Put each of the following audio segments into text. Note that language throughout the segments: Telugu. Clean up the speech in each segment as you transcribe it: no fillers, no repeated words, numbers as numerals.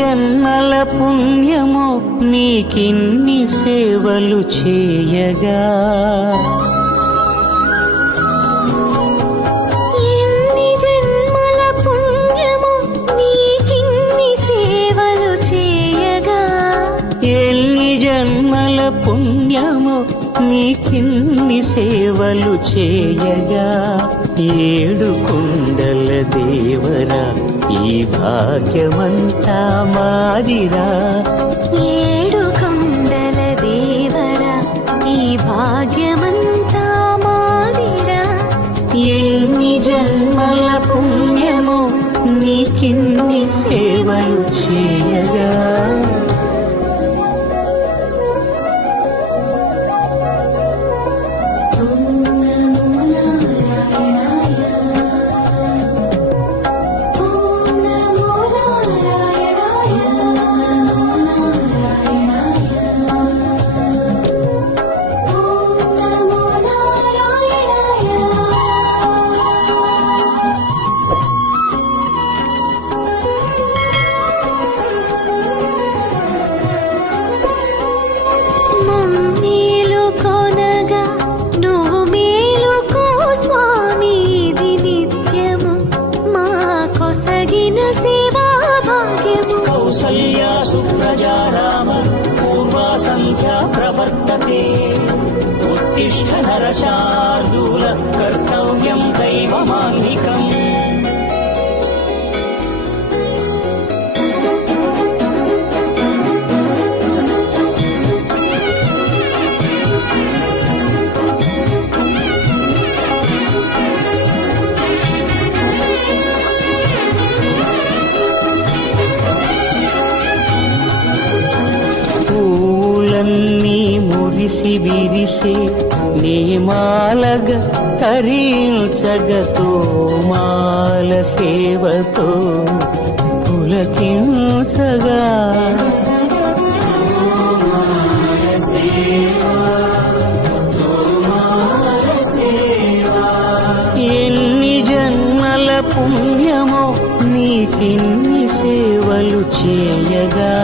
జన్మల పుణ్యమో నీకిన్ని సేవలు చేయగా, ఎన్ని జన్మల పుణ్యమో నీకిన్ని సేవలు చేయగా, ఎన్ని జన్మల పుణ్యమో నీకిన్ని సేవలు చేయగా, ఏడు కొండల దేవరా ఈ భాగ్యమంతా మాదిరా, ఏడు కొండల దేవరా ఈ భాగ్యమంతా మాదిరా, ఎన్ని జన్మల పుణ్యమో నీకిన్ని సేవలు చేయగా. కౌసల్యా సుప్రజా రామ పూర్వా సంధ్యా ప్రవర్తతే, ఉత్తిష్ఠ నరశార్దూల కర్తవ్యం దైవమాన్నికం. పూలన్నీ మురిసి విరిసే నేమాలగ తరించగతో మాల సేవతో పులకించగా, ఎన్ని జన్మల పుణ్యమో నీకిన్ని సేవలు చేయగా,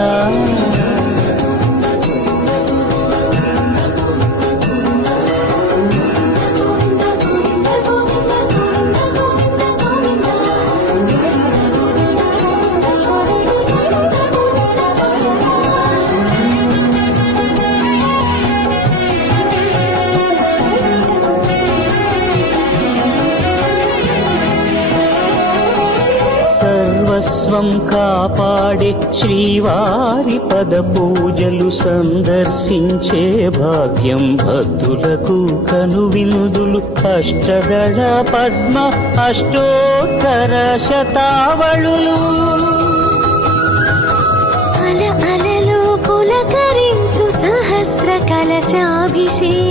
సర్వస్వం కాపాడే శ్రీవారి పద పూజలు సందర్శించే భాగ్యం భక్తులకు కనువినుదులు, అష్టదళ పద్మ అష్టోత్తర శతావళులు, అల అలలు పులకరించు సహస్ర కలశాభిషేకమున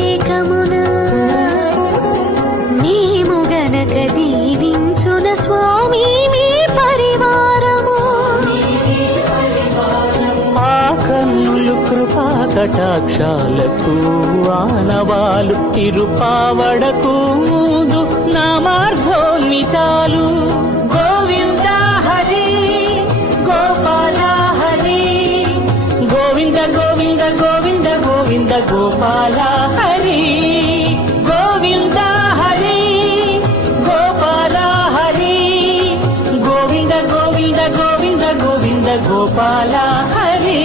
మేము గనక దీవించున స్వామి మీ పరివారము, ఆ కన్నులు కృపా కటాక్షాలకు ఆనవాలు, తిరుపావడకు ముందు నామార్థోన్మితాలు. గోవింద హరి గోపాల హరి, గోవింద గోవింద గోవింద గోవింద గోపాల హరి, గోవింద హరి గోపాల హరి, గోవింద గోవింద గోవింద గోవింద గోపాల హరి.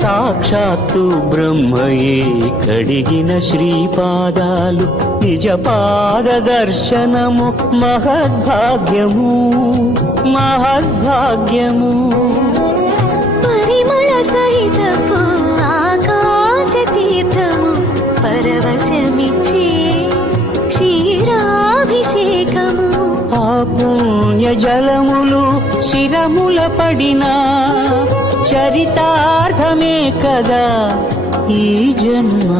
సాక్షాత్తు బ్రహ్మయే కడిగిన శ్రీపాదాలు, నిజ పాద దర్శనము మహద్భాగ్యము మహద్భాగ్యము. పరిమళ సహితపు ఆకాశ తీర్థము పరవశమిచ్చే క్షీరాభిషేకము, ఆ పుణ్య జలములు శిరముల పడినా చరితార్థమే కదా ఈ జన్మ